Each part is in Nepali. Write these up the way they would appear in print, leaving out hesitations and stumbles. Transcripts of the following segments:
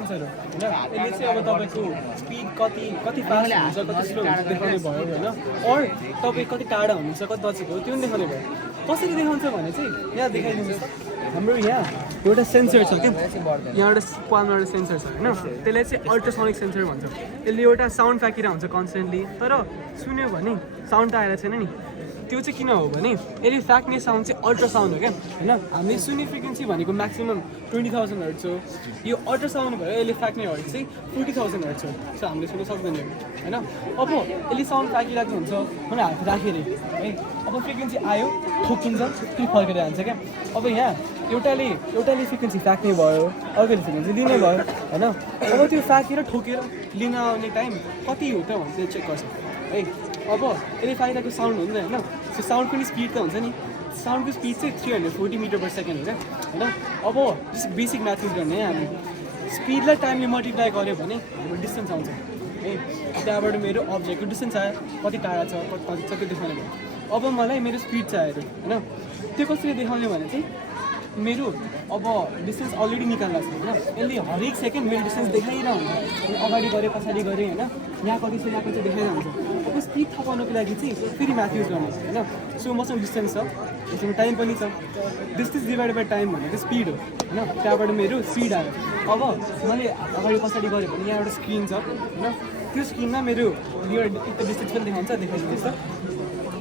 सेन्सर हो हैन यसले चाहिँ अब तपाईको स्पिड कति फास्ट हुन्छ कति स्लो हुन्छ देखाउने भयो हैन और तपाई कति टाढा हुनुहुन्छ कति नजिक हो त्यो पनि देखाउने भयो कसरी देखाउँछ भने चाहिँ यहाँ देखाइदिनुहोस् त हाम्रो यहाँ एउटा सेन्सर छ के यहाँ एउटा पालमा एउटा सेन्सर छ हैन त्यसले चाहिँ अल्ट्रासोनिक सेन्सर भन्छ यसले एउटा साउन्ड फ्याँकिरहेको हुन्छ कन्स्टेन्टली तर सुन्यो भने साउन्ड त आएर छैन नि त्यो चाहिँ किन हो भने यसले फ्याक्ने साउन्ड चाहिँ अल्ट्रासाउन्ड हो क्या हैन हामीले सुन्ने फ्रिक्वेन्सी भनेको म्याक्सिमम 20,000 हर्ट्ज हो यो अल्ट्रासाउन्ड भयो यसले फ्याक्ने हर्ट्ज चाहिँ 40,000 हर्ट्ज हो सो हामीले सुन्न सक्दैनौँ हैन अब यसले साउन्ड फ्याँकिरहेको हुन्छ भने हात राखेर है अब फ्रिक्वेन्सी आयो ठोकिन्छ फेरि फर्केर जान्छ क्या अब यहाँ एउटाले फ्रिक्वेन्सी फ्याँक्ने भयो अर्कोले फ्रिक्वेन्सी लिने भयो हैन अब त्यो फ्याँकेर ठोकेर लिन आउने टाइम कति हो त भनेर चेक गर्छ है अब यसले फाइदाको साउन्ड हुन्छ हैन सो साउन्ड पनि स्पिड त हुन्छ नि साउन्डको स्पिड चाहिँ 340 मिटर पर सेकेन्ड हो क्या हैन अब जस्ट बेसिक म्याथ युज गर्ने हामी स्पिडलाई टाइमले मल्टिप्लाई गर्यो भने हाम्रो डिस्टेन्स आउँछ है त्यहाँबाट मेरो अब्जेक्टको डिस्टेन्स आयो कति टाढा छ कति नजिक छ त्यो देखाउने भयो अब मलाई मेरो स्पिड चाहियो हैन त्यो कसरी देखाउने भने चाहिँ मेरो अब डिस्टेन्स अलरेडी निकाल्दा छ हैन यसले हरेक सेकेन्ड मेरो डिस्टेन्स देखाइरहेको हुन्छ अगाडि गरे पछाडि गरे हैन यहाँ कति छ यहाँ कति देखाइरहेको हुन्छ अब स्पिड थपाउनको लागि चाहिँ फेरि म्याथ युज गर्नु हैन सो मसँग डिस्टेन्स छ यसमा टाइम पनि छ डिस्टेन्स डिभाइडेड बाई टाइम भनेको स्पिड हो हैन त्यहाँबाट मेरो स्पिड आयो अब मैले अगाडि पछाडि गरेँ भने यहाँ एउटा स्क्रिन छ हैन त्यो स्क्रिनमा मेरो यो एक त डिस्टेन्स पनि देखाउँछ देखाइदिनुहोस् त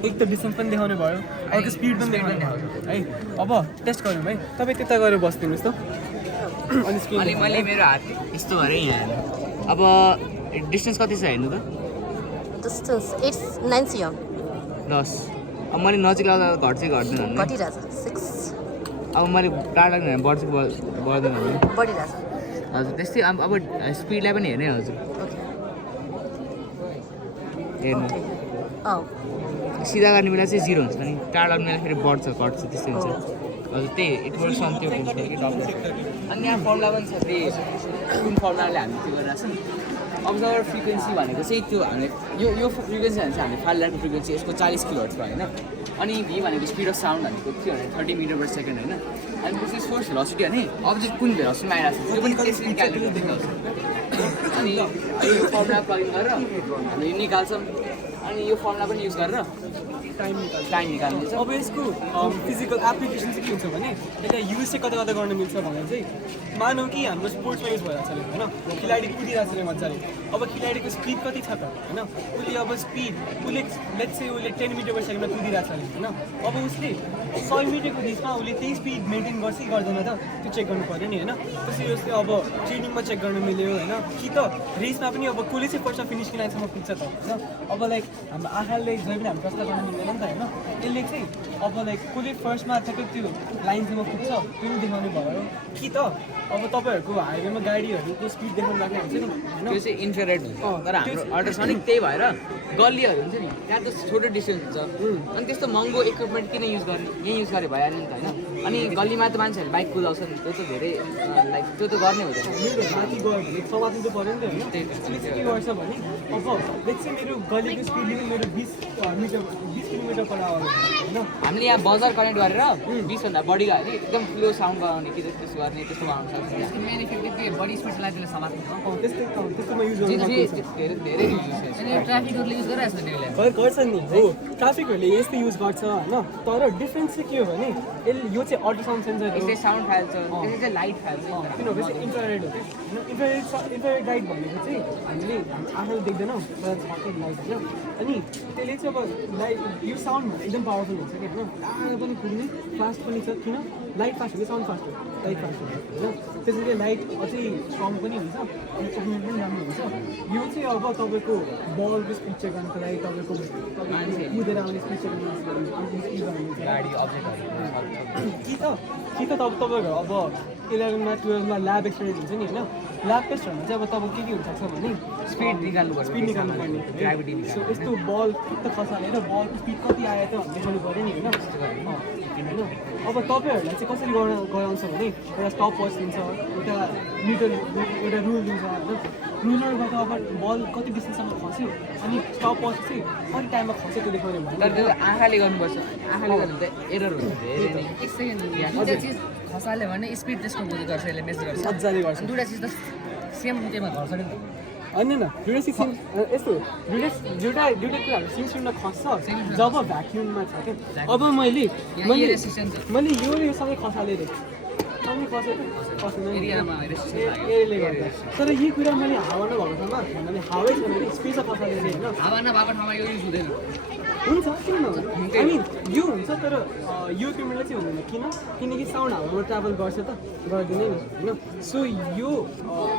एक त डिस्टेन्स पनि देखाउने भयो अर्को स्पिड पनि देखाउने भयो है अब टेस्ट गरौँ है तपाईँ त्यता गएर बसिदिनुहोस् त अनि स्क्रिन अनि मैले मेरो हात यस्तो गरेँ यहाँ अब डिस्टेन्स कति छ हेर्नु त डिस्टेन्स इट्स 9 cm 10 अब मैले नजिक लाग्दा घट्छ घट्दैन घटिरहेछ 6 अब मैले टाढा लाग्ने बढ्छ बढ्दैन बढिरहेछ हजुर त्यस्तै अब स्पिडलाई पनि हेर्ने हजुर हेर्नु सिधा गर्ने बेला चाहिँ 0 हुन्छ नि टाढा लाग्ने बेला फेरि बढ्छ घट्छ त्यस्तै हुन्छ हजुर त्यही इट वर्क्स अन त्यो अनि यहाँ फर्मुला पनि छ त्यही कुन फर्मुलाले हामी त्यो गरिरहेको छ नि अब्जर्भर फ्रिक्वेन्सी भनेको चाहिँ त्यो हामीले यो फ्रिक्वेन्सी भने चाहिँ हामीले फालिरहेको फ्रिक्वेन्सी यसको 40 किलोहर्ट्ज भयो होइन अनि भी भनेको स्पिड अफ साउन्ड भनेको 330 मिटर पर सेकेन्ड होइन अनि त्यसपछि सोर्स भेलोसिटी भने अब्जेक्ट कुन भेलोसिटीमा आइरहेको छ त्यो पनि त्यसरी क्यालकुलेट देखाउँछ अनि यो फर्मुला प्लग इन गरेर हामीले निकाल्छौँ अनि यो फर्मुला पनि युज गरेर टाइम निकाल्ने छ अब यसको फिजिकल एप्लिकेसन चाहिँ के हुन्छ भने यसलाई युज चाहिँ कता कता गर्न मिल्छ भने चाहिँ मानौँ कि हाम्रो स्पोर्ट्समा युज भइरहेको छ होइन खेलाडी कुदिरहेको छ मजाले अब खेलाडीको स्पिड कति छ त होइन उसले अब स्पिड उसले लेट्स चाहिँ उसले 10 मिटर पर सेकेन्डमा कुदिरहेको छ होइन अब उसले 100 मिटरको बिचमा उसले त्यही स्पिड मेन्टेन गर्छ कि गर्दैन त त्यो चेक गर्नु पऱ्यो नि होइन त्यसरी उसले अब ट्रेनिङमा चेक गर्न मिल्यो होइन कि त रेसमा पनि अब कसले चाहिँ फर्स्टमा फिनिस लाइनसम्म पुग्छ त होइन अब लाइक हाम्रो आँखाले जहिले पनि हामी प्रश्न गर्न मिल्दैन नि त होइन यसले चाहिँ अब लाइक कसले फर्स्टमा ठ्याक्कै त्यो लाइनसम्म पुग्छ त्यो देखाउने भयो कि त अब तपाईँहरूको हाइवेमा गाडीहरूको स्पिड देखाउनु लाग्ने हुन्छ नि होइन त्यो चाहिँ इन्फ्रारेड हुन्छ तर हाम्रो अल्ट्रासोनिक त्यही भएर गल्लीहरू हुन्छ नि त्यहाँ त छोटो डिस्टेन्स हुन्छ अनि त्यस्तो महँगो इक्विपमेन्ट किन युज गर्ने यहीँ युज गरे भइहाल्यो नि त होइन अनि गल्लीमा त मान्छेहरूले बाइक कुदाउँछ नि त्यो त धेरै लाइक त्यो त गर्ने हुँदैन मेरो माथि गयो भने समात्नु त पऱ्यो नि त होइन त्यही त त्यसले चाहिँ के गर्छ भने अब लेट्स चाहिँ मेरो गल्लीको स्पिड लिमिट मेरो 20 किलोमिटर पर आवर होइन हामीले यहाँ बजार कनेक्ट गरेर 20 भन्दा बढी गयो भने एकदम ठुलो साउन्ड बनाउने कि त्यसो गर्ने त्यस्तो बनाउन सक्छ मेन इफेक्टिभ के बडी स्पिडलाई त्यसले समात्नु त्यस्तोमा युज गर्नु धेरै युज गर्छ ट्राफिकहरूले युज गरिरहेको छ त्यसले गर्छ नि हो ट्राफिकहरूले यस्तो युज गर्छ होइन तर डिफ्रेन्स चाहिँ के हो भने यसले यो चाहिँ अल्ट्रासाउन्ड सेन्सर हो यसले साउन्ड फाल्छ त्यसले चाहिँ लाइट फाल्छ किनभने चाहिँ इन्फ्रारेड हो इन्फ्रारेड लाइट भनेको चाहिँ हामीले आँखाले देख्दैनौँ तर छाके लाइट होइन अनि त्यसले चाहिँ अब लाइट यो साउन्ड एकदम पावरफुल हुन्छ कि होइन टाढा पनि पुग्ने फास्ट पनि छ किन लाइट फास्ट हो कि साउन्ड फास्ट हो लाइट फास्ट हो होइन त्यसैले लाइट अझै स्ट्रङ पनि हुन्छ अनि चक्नेट पनि राम्रो हुन्छ यो चाहिँ अब तपाईँको बलको स्पिड चेक गर्नुको लागि तपाईँको कुदेर आउने स्पिड चेक गाडी अब्जेक्टहरू कि त तपाईँको अब 11मा 12मा ल्याब एक्सपेरिमेन्ट हुन्छ नि होइन ल्याब टेस्टहरूमा चाहिँ अब तपाईँ के हुनसक्छ भने स्पिड निकाल्नु पर्ने ग्राभिटी सो यस्तो बल त खसालेर बलको स्पिड कति आयो त देखाउनु पऱ्यो नि होइन अब तपाईँहरूलाई चाहिँ कसरी गराउँछ भने एउटा स्टप वाच दिन्छ एउटा मिटर एउटा रुल दिन्छ होइन रुलरबाट अब बल कति डिस्टेन्ससम्म खस्यो अनि स्टप वाच चाहिँ कति टाइममा खस्यो त्यो देखाउने भयो तर त्यो आँखाले गर्नुपर्छ आँखाले गर्नु त एरर हुन्छ धेरै एक सेकेन्ड खसाल्यो भने स्पिड त्यसको बुझ गर्छ यसले मेजर गर्छ मजाले गर्छ दुईवटा चिज त सेम त्यहीमा घर छ नि होइन दुइटा सिक्स यस्तो दुइटा कुराहरू सिक्समा खस्छ जब भ्याक्युममा छ क्या अब मैले यो सबै खसालेर सबै खसेन यसले गर्दा तर यही कुरा मैले हावा नभएको ठाउँमा भन्नाले हावै छ भने स्पेसमा खसालेर होइन हावा नभएको ठाउँमा यो युज हुँदैन हुन्छ किन नहुन्छ आई मिन यो हुन्छ तर यो तिमीलाई चाहिँ हुँदैन किनकि साउन्ड हावामा ट्राभल गर्छ त गर्दैन नि होइन सो यो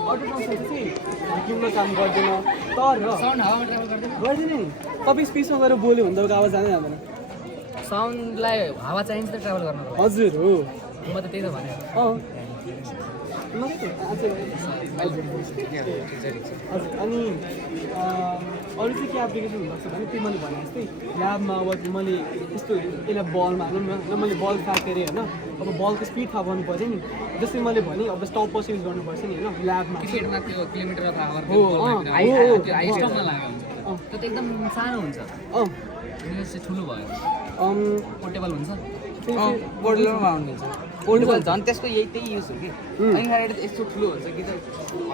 अल्ट्रासाउन्ड चाहिँ भ्याक्युममा काम गर्दैन तर साउन्ड हावामा ट्राभल गर्दैन नि तपाईँ स्पेसमा गएर बोल्यो भने तपाईँको आवाज जाँदै जाँदैन साउन्डलाई हावा चाहिन्छ त ट्राभल गर्नको हजुर हो म त त्यही त भने हजुर अनि अरू चाहिँ के एप्लिकेसन हुनुपर्छ भने त्यो मैले भने जस्तै ल्याबमा अब मैले यस्तो यसलाई बलमा हालौँ न मैले बल फ्याँकेँ होइन अब बलको स्पिड थाहा पाउनु पऱ्यो नि जस्तै मैले भने अब स्टपपर्स युज गर्नुपर्छ नि होइन ल्याबमा क्रिकेटमा त्यो किलोमिटर अथवा आवर हो त्यो त एकदम सानो हुन्छ यो चाहिँ ठुलो भयो पोर्टेबल हुन्छ पोर्टेबलमा आउनुहुन्छ पोर्टेबल झन् त्यसको त्यही युज हो कि अनि यस्तो ठुलो हुन्छ कि त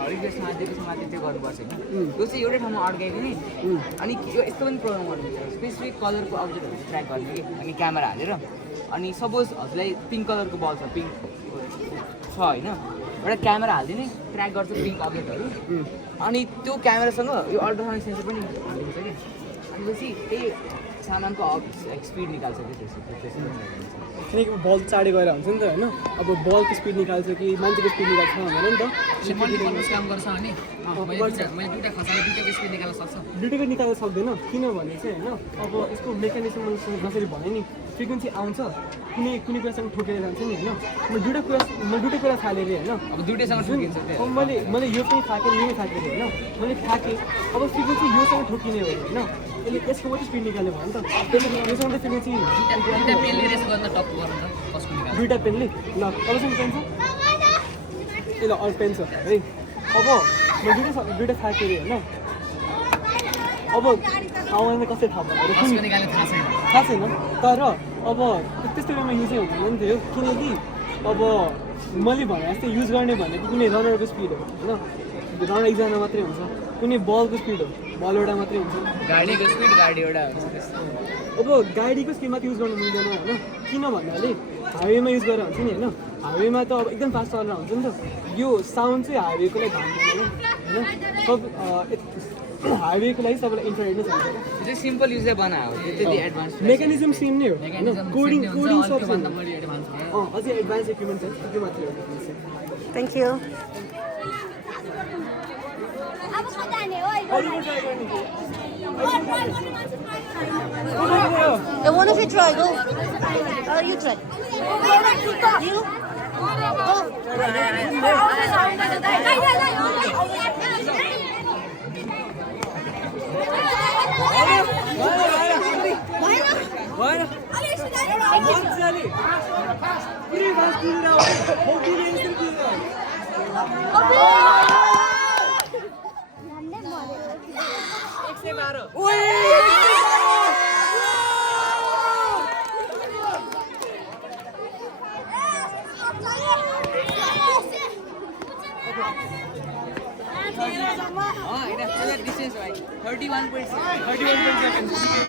रिक्वेस्ट माथि त्यो गर्नुपर्छ होइन त्यो चाहिँ एउटै ठाउँमा अड्काएको नि अनि यो यस्तो पनि प्रोग्राम गर्नुहुन्छ स्पेसिफिक कलरको अब्जेक्टहरू ट्र्याक गर्ने कि अनि क्यामेरा हालेर अनि सपोज हजुरलाई पिङ्क कलरको बल छ पिङ्क छ होइन एउटा क्यामेरा हालिदिने ट्र्याक गर्छ पिङ्क अब्जेक्टहरू अनि त्यो क्यामेरासँग यो अल्ट्रासाउन्ड सेन्सर पनि हालिदिन्छ कि अनि त्यसपछि त्यही सामानको स्पिड निकाल्छ त्यसपछि किनकि बल चाँडै गएर हुन्छ नि त होइन अब बलको स्पिड निकाल्छ कि मान्छेको स्पिड निकाल्छ भनेर नि त काम गर्छ अनि मैले दुईवटा खसाले दुईवटाको स्पिड निकाल्न सक्छ दुईटाको निकाल्न सक्दैन किनभने चाहिँ होइन अब यसको मेकानिजम मैले जसरी भने नि फ्रिक्वेन्सी आउँछ कुनै कुरासँग ठोकेर जान्छ नि होइन मैले दुइटा कुरा थालेर होइन अब दुईटैसँग ठोकिन्छ अब मैले यो पनि थाकेर यो पनि थाकेर होइन मैले थाकेँ अब फ्रिक्वेन्सी योसँग ठोकिने हो होइन यसले यसको मात्रै स्पिड निकाल्यो भने त त्यसले योसँग चाहिँ फ्रिक्वेन्सी दुईवटा पेनले ल अरूसँग पेन छ ए ल अरू पेन छ है अब म दुइटा थाकेँ होइन अब आउँदैन कसरी थाहा भन्दाखेरि थाहा छैन तर अब त्यस्तो बेलामा युजै हुँदैन नि थियो किनकि अब मैले भने जस्तै युज गर्ने भनेको कुनै रनरको स्पिड हो होइन रनर एकजना मात्रै हुन्छ कुनै बलको स्पिड हो बल एउटा मात्रै हुन्छ गाडीको स्पिड गाडी एउटा हुन्छ अब गाडीको स्पिडमा युज गर्नु मिल्दैन होइन किन भन्नाले हाइवेमा युज गरेर हुन्छ नि होइन हाइवेमा त अब एकदम फास्ट चलेर हुन्छ नि त यो साउन्ड चाहिँ हाइवेको लागि धान्दैन होइन सब हाइवेको लागि सबैलाई इन्फ्रारेड नै चाहिन्छ त्यो सिम्पल युजै बनायो त्यति एडभान्स मेकानिजम सेम नै हो होइन कोडिङ सब अझै एडभान्स इक्विपमेन्ट छ त्यो मात्रै हो Thank you. One of you try, go. You try. You? Go. distance 31.6